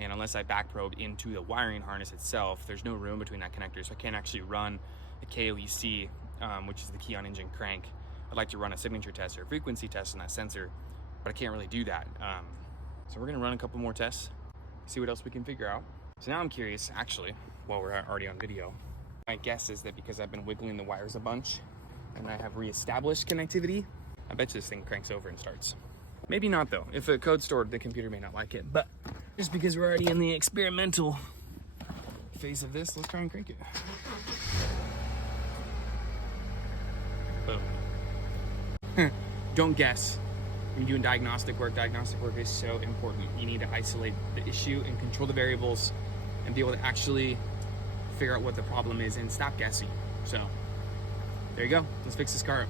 And unless I back probe into the wiring harness itself, there's no room between that connector, so I can't actually run a KOEC, which is the key on engine crank. I'd like to run a signature test or a frequency test on that sensor, but I can't really do that. So we're gonna run a couple more tests, see what else we can figure out. So now I'm curious, actually, while we're already on video, my guess is that because I've been wiggling the wires a bunch and I have reestablished connectivity, I bet you this thing cranks over and starts. Maybe not though. If the code's stored, the computer may not like it, but just because we're already in the experimental phase of this, let's try and crank it. Boom. Don't guess. When you're doing diagnostic work is so important. You need to isolate the issue and control the variables and be able to actually figure out what the problem is and stop guessing. So there you go. Let's fix this car up.